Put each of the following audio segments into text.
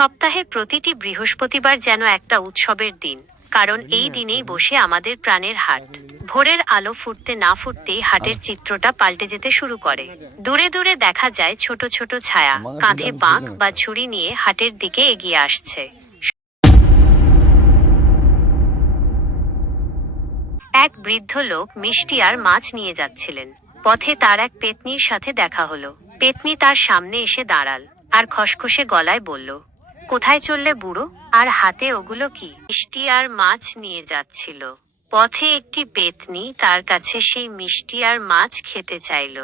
সপ্তাহের প্রতিটি বৃহস্পতিবার যেন একটা উৎসবের দিন, কারণ এই দিনেই বসে আমাদের প্রাণের হাট। ভোরের আলো ফুটতে না ফুটতেই হাটের চিত্রটা পাল্টে যেতে শুরু করে। দূরে দূরে দেখা যায় ছোট ছোট ছায়া, কাঁধে বাঁক বা ঝুড়ি নিয়ে হাটের দিকে এগিয়ে আসছে। এক বৃদ্ধ লোক মিষ্টি আর মাছ নিয়ে যাচ্ছিলেন। পথে তার এক পেত্নীর সাথে দেখা হলো। পেত্নী তার সামনে এসে দাঁড়াল আর খসখসে গলায় বলল, কোথায় চললে বুড়ো? আর হাতে ওগুলো কি? মিষ্টি আর মাছ নিয়ে যাচ্ছিল। পথে একটি পেত্নী তার কাছে সেই মিষ্টি আর মাছ খেতে চাইল।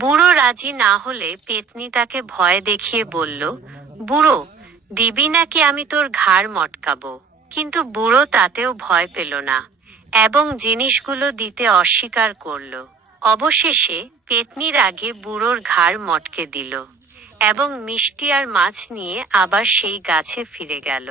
বুড়ো রাজি না হলে পেত্নী তাকে ভয় দেখিয়ে বলল, বুড়ো, দিবি নাকি আমি তোর ঘাড় মটকাবো? কিন্তু বুড়ো তাতেও ভয় পেল না এবং জিনিসগুলো দিতে অস্বীকার করল। অবশেষে পেত্নীর আগে বুড়োর ঘাড় মটকে দিল এবং মিষ্টি আর মাছ নিয়ে আবার সেই গাছে ফিরে গেল।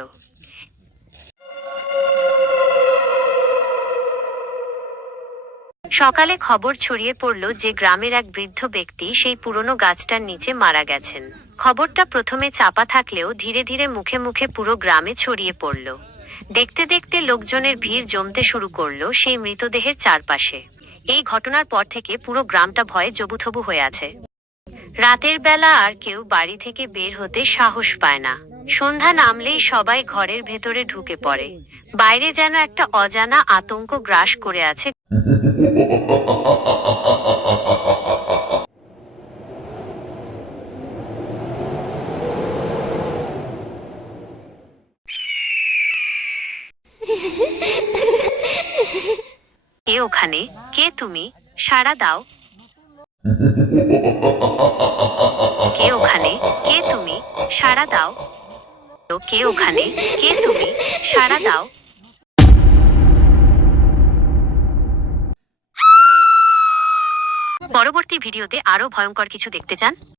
সকালে খবর ছড়িয়ে পড়ল যে গ্রামের এক বৃদ্ধ ব্যক্তি সেই পুরনো গাছটার নিচে মারা গেছেন। খবরটা প্রথমে চাপা থাকলেও ধীরে ধীরে মুখে মুখে পুরো গ্রামে ছড়িয়ে পড়ল। দেখতে দেখতে লোকজনের ভিড় জমতে শুরু করলো সেই মৃতদেহের চারপাশে। এই ঘটনার পর থেকে পুরো গ্রামটা ভয়ে জবুথবু হয়ে আছে। রাতের বেলা আর কেউ বাড়ি থেকে বের হতে সাহস পায় না। সন্ধ্যা নামলেই সবাই ঘরের ভেতরে ঢুকে পড়ে। বাইরে যেন একটা অজানা আতঙ্ক গ্রাস করে আছে। কে ওখানে? কে তুমি? সাড়া দাও। কে ওখানে? কে তুমি? সাড়া দাও। কে ওখানে? কে তুমি? সাড়া দাও। পরবর্তী ভিডিওতে আরো ভয়ঙ্কর কিছু দেখতে চান?